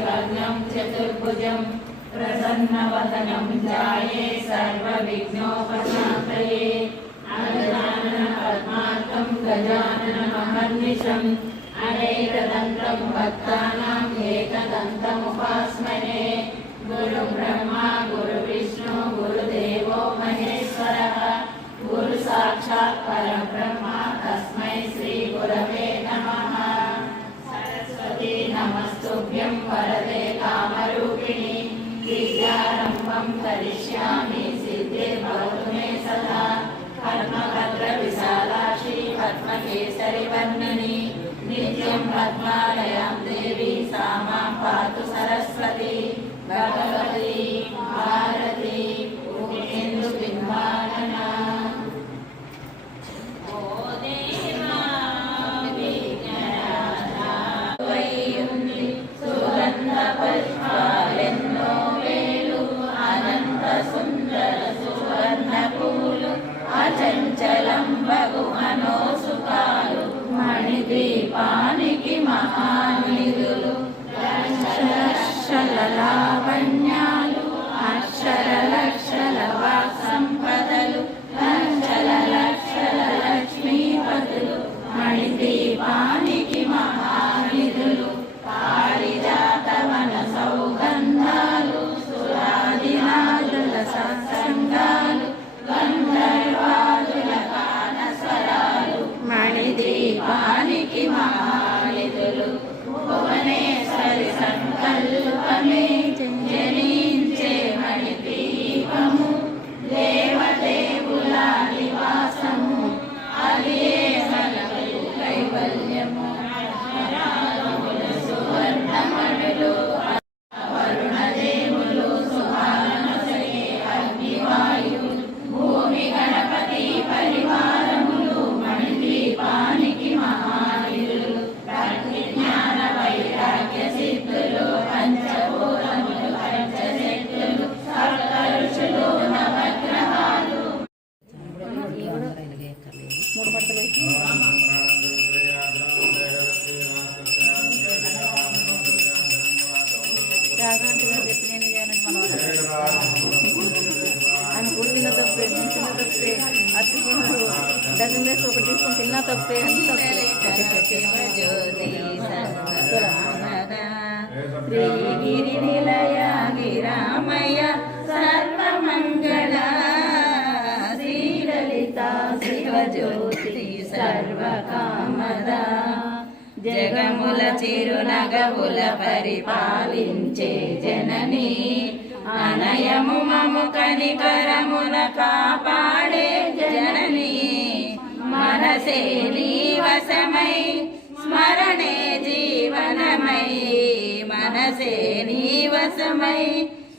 శివజ్ఞం చతుర్భుజం ప్రసన్నవదనం జాయే సర్వవిఘ్నోపశాంతయే అగజానన పద్మార్థం గజానన మహర్నిశం అనేకదంతం భక్తానాం ఏకదంతముపాస్మనే గురు బ్రహ్మ గురు విష్ణు గురుదేవో మహేశ్వర గురు సాక్షాత్ పరబ్రహ్మ वरदे कामरूपिणि विद्यारम्भं करिष्यामि सिद्धिर्भवतु मे सदा पद्मभद्रविशालाक्षी पद्मकेसरिवर्णनि नित्यं पद्मालयां డజన్ వేసి ఒకటి తీసుకొని తిన్నా తప్పే అన్ని శ్రీగిరి నిలయ గిరామయ సర్వమంగళ శ్రీలలిత శివజ్యోతి సర్వకామద జగముల చిరునగముల పరిపాలించే జనని. అనయము మము కనికరమున కాపాడే మనసే వశమై స్మరణే జీవనమై మనసే నీ వశమై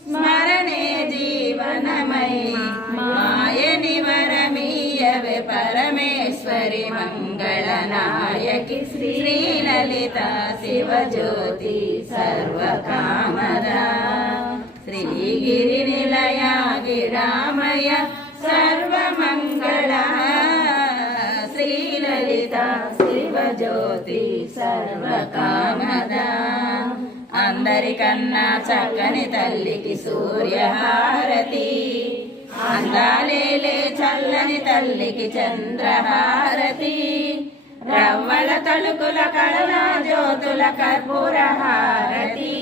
స్మరణే జీవనమై. మాయని వరమీయవే పరమేశ్వరి మంగళనాయకి శ్రీలలిత శివజ్యోతి సర్వకామదా. శ్రీగిరి నిలయ గిరామయ అందరికన్నా చక్కని తల్లికి సూర్యహారతి. అందాలేలే చల్లని తల్లికి చంద్రహారతి. రవ్వల తలుకుల కళనా జ్యోతుల కర్పూరహారతి.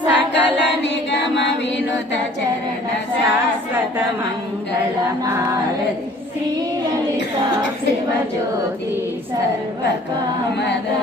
సకల నిగమ వినుత చరణ శాశ్వత మంగళ హారతి శ్రీలలిత శివజ్యోతి సర్వకామదా.